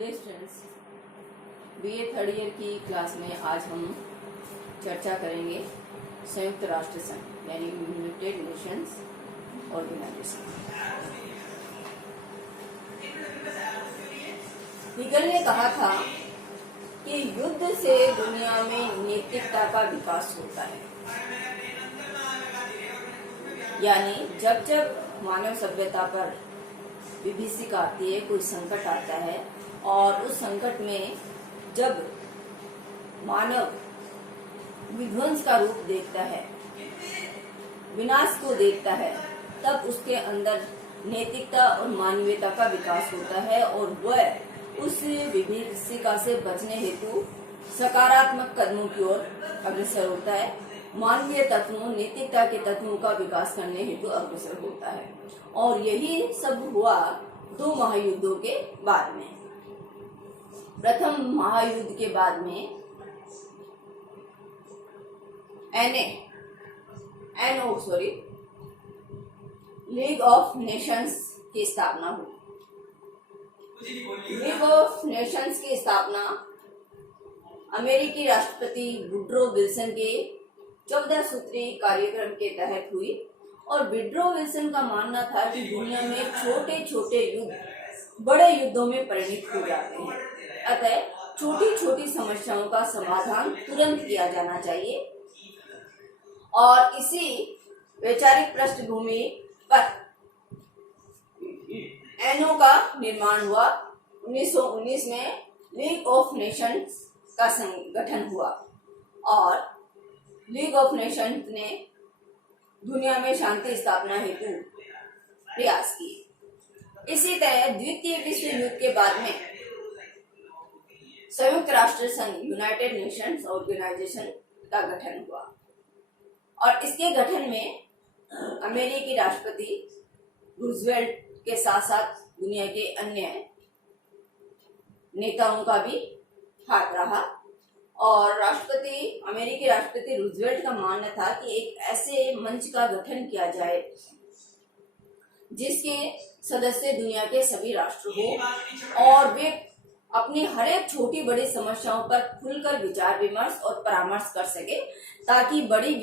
Day students, BA third year की class में आज हम चर्चा करेंगे संयुक्त राष्ट्र संघ यानी यूनाइटेड नेशंस ऑर्गेनाइजेशन। हिगल ने कहा था कि युद्ध से दुनिया में नैतिकता का विकास होता है, यानी जब जब मानव सभ्यता पर विभीषिका आती है, कोई संकट आता है और उस संकट में जब मानव विध्वंस का रूप देखता है, विनाश को देखता है, तब उसके अंदर नैतिकता और मानवीयता का विकास होता है और वह उस विभीषिका से बचने हेतु सकारात्मक कदमों की ओर अग्रसर होता है, मानवीय तत्वों नैतिकता के तत्वों का विकास करने हेतु अग्रसर होता है। और यही सब हुआ दो महायुद्धों के बाद में। प्रथम महायुद्ध के बाद में लीग ऑफ नेशंस की स्थापना हुई। लीग ऑफ नेशंस की स्थापना अमेरिकी राष्ट्रपति वुड्रो विल्सन के 14 सूत्री कार्यक्रम के तहत हुई और वुड्रो विल्सन का मानना था कि दुनिया में छोटे छोटे युद्ध बड़े युद्धों में परिणत हो जाते हैं, अतः छोटी छोटी समस्याओं का समाधान तुरंत किया जाना चाहिए। और इसी वैचारिक पृष्ठभूमि पर एनओ का निर्माण हुआ। 1919 में लीग ऑफ नेशंस का गठन हुआ और लीग ऑफ नेशंस ने दुनिया में शांति स्थापना हेतु प्रयास किए। इसी तरह द्वितीय विश्व युद्ध के बाद में संयुक्त राष्ट्र संघ यूनाइटेड नेशंस ऑर्गेनाइजेशन का गठन हुआ और इसके गठन में अमेरिकी राष्ट्रपति रूजवेल्ट के साथ साथ दुनिया के अन्य नेताओं का भी हाथ रहा। और अमेरिकी राष्ट्रपति रूजवेल्ट का मानना था कि एक ऐसे मंच का गठन किया जाए जिसके सदस्य दुनिया के सभी राष्ट्र हो और वे अपनी हर एक छोटी बड़ी समस्याओं पर खुलकर विचार विमर्श और परामर्श कर सके, ताकि छोटी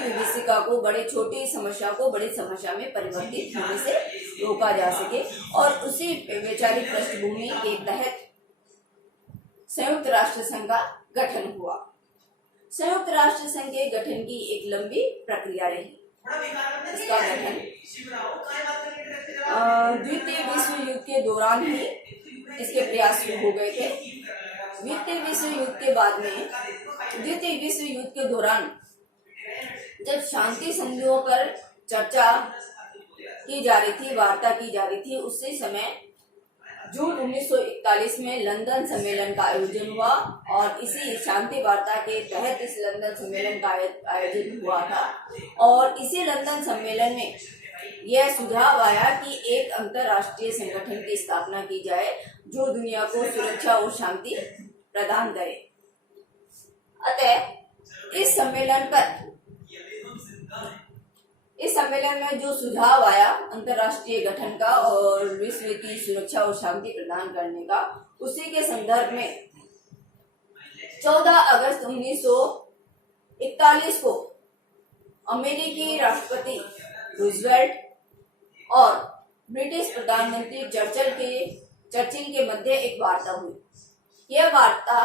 विभीषिका को छोटी समस्या को बड़ी समस्या में परिवर्तित होने से रोका जा सके। और उसी वैचारिक पृष्ठभूमि के तहत संयुक्त राष्ट्र संघ का गठन हुआ। संयुक्त राष्ट्र संघ के गठन की एक लंबी प्रक्रिया रही। इसका गठन द्वितीय विश्व युद्ध के दौरान ही इसके प्रयास शुरू हो गए थे। द्वितीय विश्व युद्ध के दौरान जब शांति संधियों पर चर्चा की जा रही थी, वार्ता की जा रही थी, उसी समय जून 1941 में लंदन सम्मेलन का आयोजन हुआ और इसी शांति वार्ता के तहत इस लंदन सम्मेलन का आयोजन हुआ था। और इसी लंदन सम्मेलन में यह सुझाव आया कि एक अंतर्राष्ट्रीय संगठन की स्थापना की जाए जो दुनिया को सुरक्षा और शांति प्रदान करे। अतः इस सम्मेलन में जो सुझाव आया अंतर्राष्ट्रीय गठन का और विश्व की सुरक्षा और शांति प्रदान करने का, उसी के संदर्भ में 14 अगस्त 1941 को अमेरिकी राष्ट्रपति रूजवेल्ट और ब्रिटिश प्रधानमंत्री चर्चिल के मध्य एक वार्ता हुई। यह वार्ता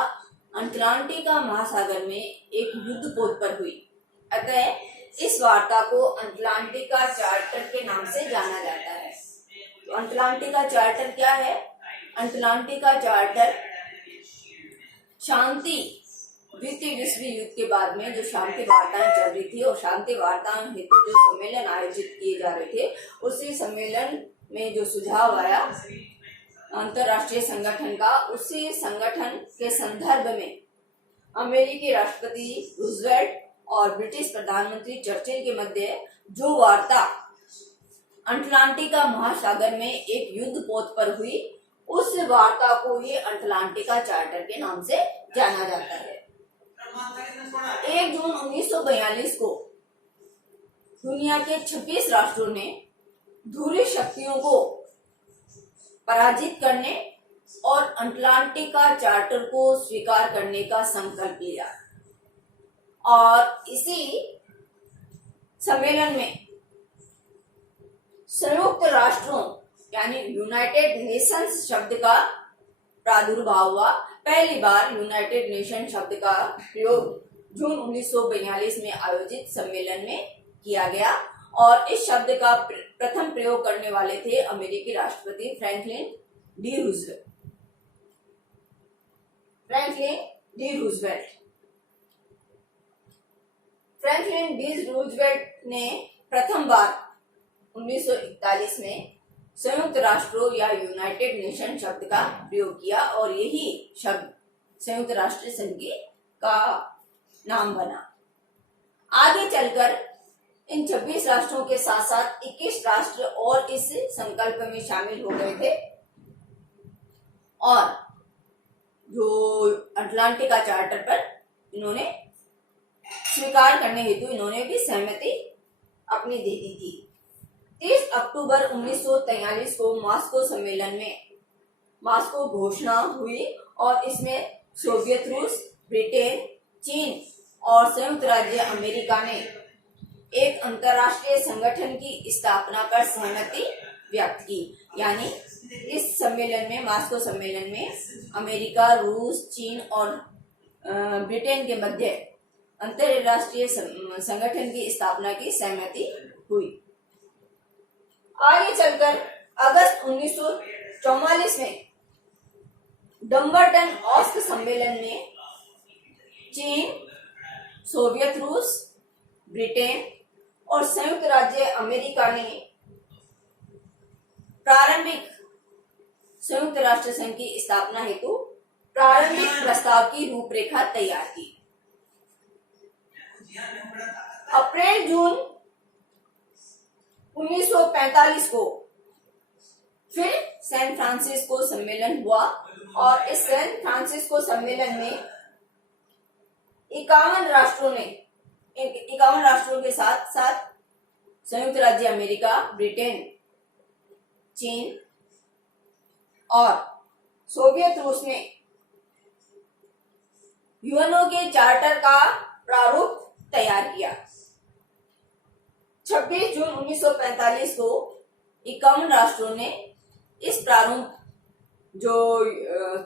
अटलांटिक महासागर में एक युद्धपोत पर हुई, अतः इस वार्ता को अटलांटिका चार्टर के नाम से जाना जाता है। तो अटलांटिका चार्टर क्या है? अटलांटिका चार्टर शांति द्वितीय विश्व युद्ध के बाद में जो शांति वार्ताएं चल रही थी और शांति वार्ताओं हेतु जो सम्मेलन आयोजित किए जा रहे थे, उसी सम्मेलन में जो सुझाव आया अंतर्राष्ट्रीय संगठन का, उसी संगठन के संदर्भ में अमेरिकी राष्ट्रपति रूजवेल्ट और ब्रिटिश प्रधानमंत्री चर्चिल के मध्य जो वार्ता अटलांटिका महासागर में एक युद्ध पोत पर हुई, उस वार्ता को ही अटलांटिका चार्टर के नाम से जाना जाता है। 1 जून 1942 को दुनिया के 26 राष्ट्रों ने ध्रुवीय शक्तियों को पराजित करने और अटलांटिका चार्टर को स्वीकार करने का संकल्प लिया। और इसी सम्मेलन में संयुक्त राष्ट्रों यानी यूनाइटेड नेशंस शब्द का प्रादुर्भाव हुआ। पहली बार यूनाइटेड नेशन शब्द का प्रयोग जून 1942 में आयोजित सम्मेलन में किया गया और इस शब्द का प्रथम प्रयोग करने वाले थे अमेरिकी राष्ट्रपति Franklin D Roosevelt. Franklin D Roosevelt ने प्रथम बार 1941 में संयुक्त राष्ट्रों या यूनाइटेड नेशन शब्द का प्रयोग किया और यही शब्द संयुक्त राष्ट्र संघ का नाम बना। आगे चलकर इन 26 राष्ट्रों के साथ साथ 21 राष्ट्र और इस संकल्प में शामिल हो गए थे और जो अटलांटिका चार्टर पर इन्होंने स्वीकार करने हेतु इन्होंने भी सहमति अपनी दे दी थी। 30 अक्टूबर 1943 को मास्को घोषणा हुई और इसमें सोवियत रूस, ब्रिटेन, चीन और संयुक्त राज्य अमेरिका ने एक अंतर्राष्ट्रीय संगठन की स्थापना पर सहमति व्यक्त की। यानी इस सम्मेलन में, मास्को सम्मेलन में अमेरिका, रूस, चीन और ब्रिटेन के मध्य अंतर्राष्ट्रीय संगठन की स्थापना की सहमति हुई। आगे चलकर अगस्त 1944 में डम्बरटन ऑस्क सम्मेलन में चीन, सोवियत रूस, ब्रिटेन और संयुक्त राज्य अमेरिका ने प्रारंभिक संयुक्त राष्ट्र संघ की स्थापना हेतु प्रारंभिक प्रस्ताव की रूपरेखा तैयार की। अप्रैल-जून 1945 को फिर सैन फ्रांसिस्को सम्मेलन हुआ और इस सैन फ्रांसिस्को सम्मेलन में 51 राष्ट्रों के साथ साथ संयुक्त राज्य अमेरिका, ब्रिटेन, चीन और सोवियत रूस ने यूएनओ के चार्टर का प्रारूप तैयार किया। 26 जून 1945 को 51 राष्ट्रों ने इस प्रारूप, जो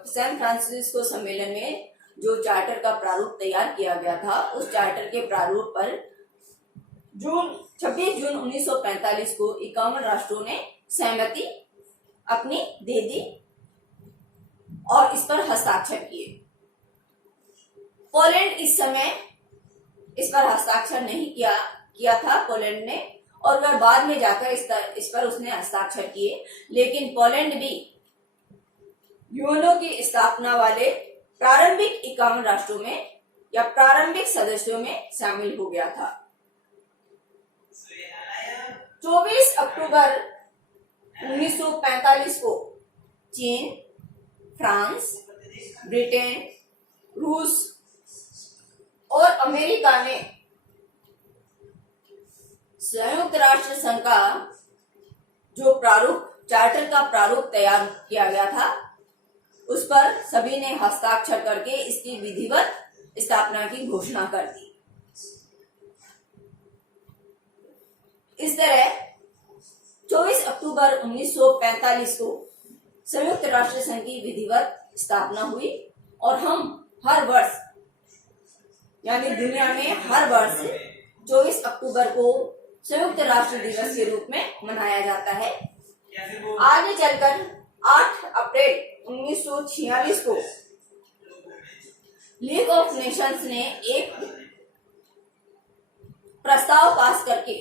सैन फ्रांसिस्को सम्मेलन में जो चार्टर का प्रारूप तैयार किया गया था, उस चार्टर के प्रारूप पर 26 जून 1945 को 51 राष्ट्रों ने सहमति अपनी दे दी और इस पर हस्ताक्षर किए। पोलैंड इस समय इस पर हस्ताक्षर नहीं किया था पोलैंड ने, और वह बाद में जाकर इस पर उसने हस्ताक्षर किए, लेकिन पोलैंड भी यूएनओ की स्थापना वाले प्रारंभिक 51 राष्ट्रों में या प्रारंभिक सदस्यों में शामिल हो गया था। 24 अक्टूबर 1945 को चीन, फ्रांस, ब्रिटेन, रूस और अमेरिका ने संयुक्त राष्ट्र संघ का जो प्रारूप, चार्टर का प्रारूप तैयार किया गया था, उस पर सभी ने हस्ताक्षर करके इसकी विधिवत स्थापना की घोषणा कर दी। इस तरह 24 अक्टूबर 1945 को संयुक्त राष्ट्र संघ की विधिवत स्थापना हुई और हम हर वर्ष, यानी दुनिया में हर वर्ष 24 अक्टूबर को संयुक्त राष्ट्र दिवस के रूप में मनाया जाता है। आगे चलकर 8 अप्रैल 1946 को लीग ऑफ नेशंस ने एक प्रस्ताव पास करके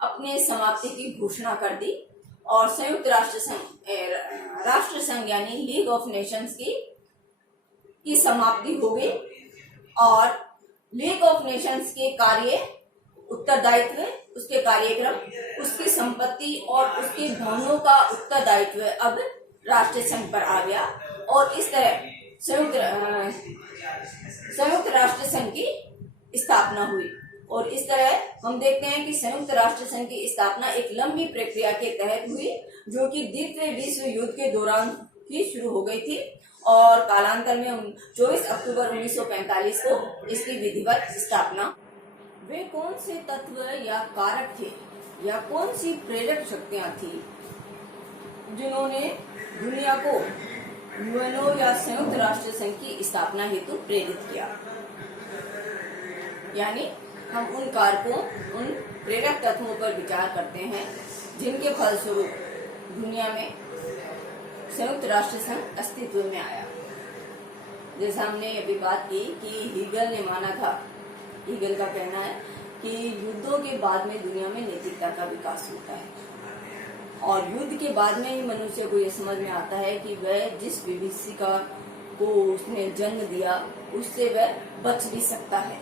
अपने समाप्ति की घोषणा कर दी और संयुक्त राष्ट्र संघ यानी लीग ऑफ नेशंस की समाप्ति हो गई और लीग ऑफ नेशंस के कार्य, उत्तरदायित्व, उसके कार्यक्रम, उसकी संपत्ति और उसके भवनों का उत्तरदायित्व अब राष्ट्र संघ पर आ गया और इस तरह संयुक्त राष्ट्र संघ की स्थापना हुई। और इस तरह हम देखते हैं कि संयुक्त राष्ट्र संघ की स्थापना एक लंबी प्रक्रिया के तहत हुई, जो कि द्वितीय विश्व युद्ध के दौरान ही शुरू हो गई थी और कालांतर में 24 अक्टूबर 1945 को इसकी विधिवत स्थापना। वे कौन से तत्व या कारक थे या कौन सी प्रेरक शक्तियां थी जिन्होंने दुनिया को यूएनओ या संयुक्त राष्ट्र संघ की स्थापना हेतु प्रेरित किया? यानी हम उन कारकों, उन प्रेरक तत्वों पर विचार करते हैं जिनके फलस्वरूप दुनिया में संयुक्त राष्ट्र संघ अस्तित्व में आया। जैसे हमने अभी बात की कि हीगल ने माना था, हीगल का कहना है कि युद्धों के बाद में दुनिया में नैतिकता का विकास होता है और युद्ध के बाद में ही मनुष्य को यह समझ में आता है कि वह जिस विभीषिका को उसने जन्म दिया उससे वह बच भी सकता है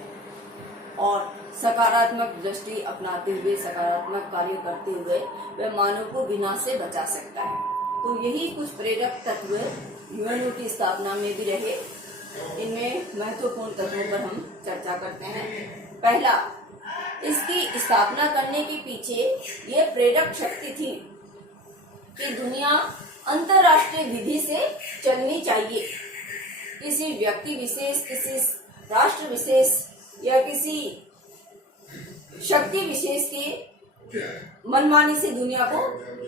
और सकारात्मक दृष्टि अपनाते हुए, सकारात्मक कार्य करते हुए वह मानव को विनाश से बचा सकता है। तो यही कुछ प्रेरक तत्व यूएनओ की स्थापना में भी रहे। इनमें महत्वपूर्ण तत्वों पर हम चर्चा करते हैं। पहला, इसकी स्थापना करने के पीछे यह प्रेरक शक्ति थी कि दुनिया अंतर्राष्ट्रीय विधि से चलनी चाहिए। किसी व्यक्ति विशेष, किसी राष्ट्र विशेष या किसी शक्ति विशेष की मनमानी से दुनिया को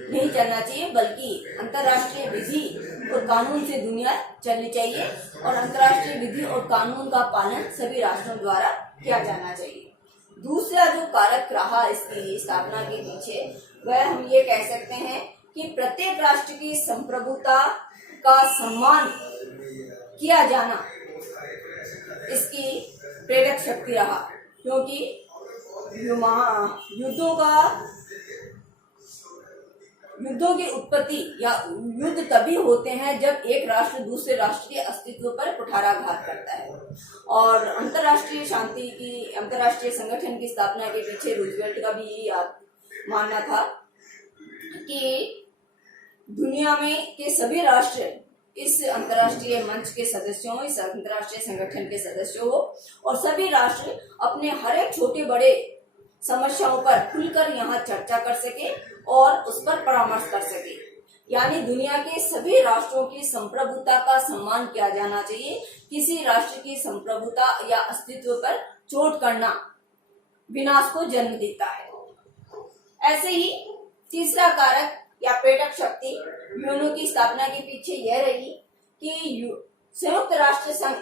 नहीं चलना चाहिए, बल्कि अंतर्राष्ट्रीय विधि और कानून से दुनिया चलनी चाहिए और अंतर्राष्ट्रीय विधि और कानून का पालन सभी राष्ट्रों द्वारा किया जाना चाहिए। दूसरा जो कारक रहा इसकी स्थापना के पीछे, वह हम ये कह सकते हैं कि प्रत्येक राष्ट्र की संप्रभुता का सम्मान किया जाना इसकी प्रेरक शक्ति रहा, क्योंकि युद्धों की उत्पत्ति या युद्ध तभी होते हैं जब एक राष्ट्र दूसरे राष्ट्र के अस्तित्व पर कुठाराघात करता है। और अंतर्राष्ट्रीय शांति की, अंतर्राष्ट्रीय संगठन की स्थापना के पीछे रूजवेल्ट का भी यही मानना था कि दुनिया में के सभी राष्ट्र इस अंतर्राष्ट्रीय मंच के सदस्यों, इस अंतर्राष्ट्रीय संगठन के सदस्य हो और सभी राष्ट्र अपने हर एक छोटे बड़े समस्याओं पर खुलकर यहाँ चर्चा कर सके और उस पर परामर्श कर सके। यानी दुनिया के सभी राष्ट्रों की संप्रभुता का सम्मान किया जाना चाहिए। किसी राष्ट्र की संप्रभुता या अस्तित्व पर चोट करना विनाश को जन्म देता है। ऐसे ही तीसरा कारक या प्रेरक शक्ति यूएनओ की स्थापना के पीछे यह रही कि संयुक्त राष्ट्र संघ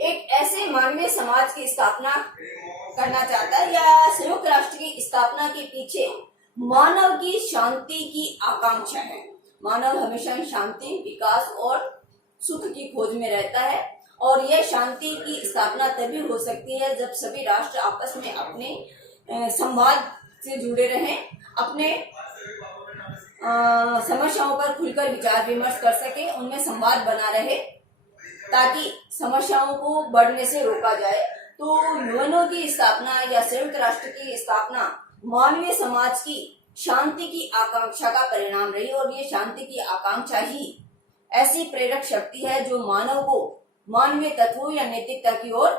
एक ऐसे मानवीय समाज की स्थापना करना चाहता है, या संयुक्त राष्ट्र की स्थापना के पीछे मानव की शांति की आकांक्षा है। मानव हमेशा शांति, विकास और सुख की खोज में रहता है और यह शांति की स्थापना तभी हो सकती है जब सभी राष्ट्र आपस में अपने संवाद से जुड़े रहें, अपने समस्याओं पर खुलकर विचार विमर्श कर सके, उनमें संवाद बना रहे ताकि समस्याओं को बढ़ने से रोका जाए। तो यूएनओ की स्थापना या संयुक्त राष्ट्र की स्थापना मानवीय समाज की शांति की आकांक्षा का परिणाम रही और ये शांति की आकांक्षा ही ऐसी प्रेरक शक्ति है जो मानव को मानवीय तत्वों या नैतिकता की ओर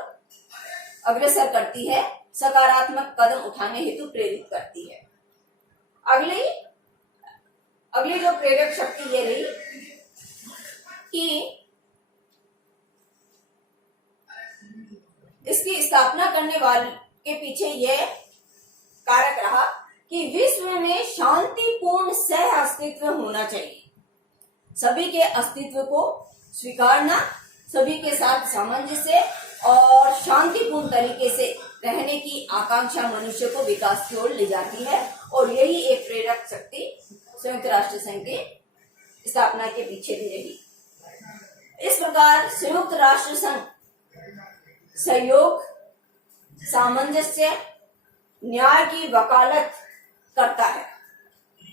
अग्रसर करती है, सकारात्मक कदम उठाने हेतु प्रेरित करती है। अगली जो प्रेरक शक्ति ये रही कि इसकी स्थापना करने वाले के पीछे यह कारक रहा कि विश्व में शांतिपूर्ण सह अस्तित्व होना चाहिए। सभी के अस्तित्व को स्वीकारना, सभी के साथ सामंजस्य और शांतिपूर्ण तरीके से रहने की आकांक्षा मनुष्य को विकास की ओर ले जाती है और यही एक प्रेरक शक्ति संयुक्त राष्ट्र संघ के स्थापना के पीछे भी रही। इस प्रकार संयुक्त राष्ट्र संघ सहयोग, सामंजस्य, न्याय की वकालत करता है।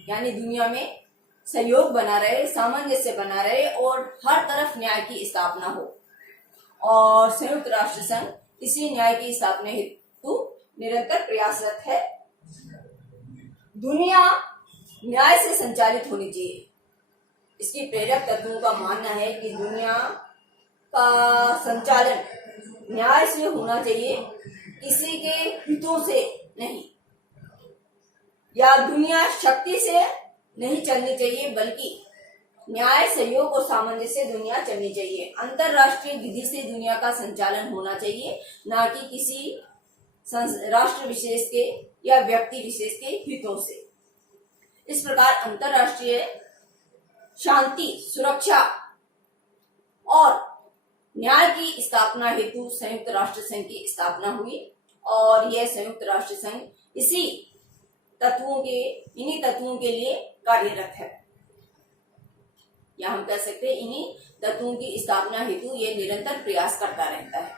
यानी दुनिया में सहयोग बना रहे, सामंजस्य बना रहे और हर तरफ न्याय की स्थापना हो। और संयुक्त राष्ट्र संघ इसी न्याय की स्थापना हेतु निरंतर प्रयासरत है। दुनिया न्याय से संचालित होनी चाहिए। इसकी प्रेरक तत्वों का मानना है कि दुनिया का संचालन न्याय से होना चाहिए, किसी के हितों से नहीं, या दुनिया शक्ति से नहीं चलनी चाहिए, बल्कि न्याय, सहयोग और सामंजस्य से दुनिया चलनी चाहिए। अंतरराष्ट्रीय विधि से दुनिया का संचालन होना चाहिए, ना कि किसी राष्ट्र विशेष के या व्यक्ति विशेष के हितों से। इस प्रकार अंतरराष्ट्रीय शांति, सुरक्षा और न्याय की स्थापना हेतु संयुक्त राष्ट्र संघ की स्थापना हुई और यह संयुक्त राष्ट्र संघ इन्हीं तत्वों के लिए कार्यरत है, या हम कह सकते हैं इन्हीं तत्वों की स्थापना हेतु ये निरंतर प्रयास करता रहता है।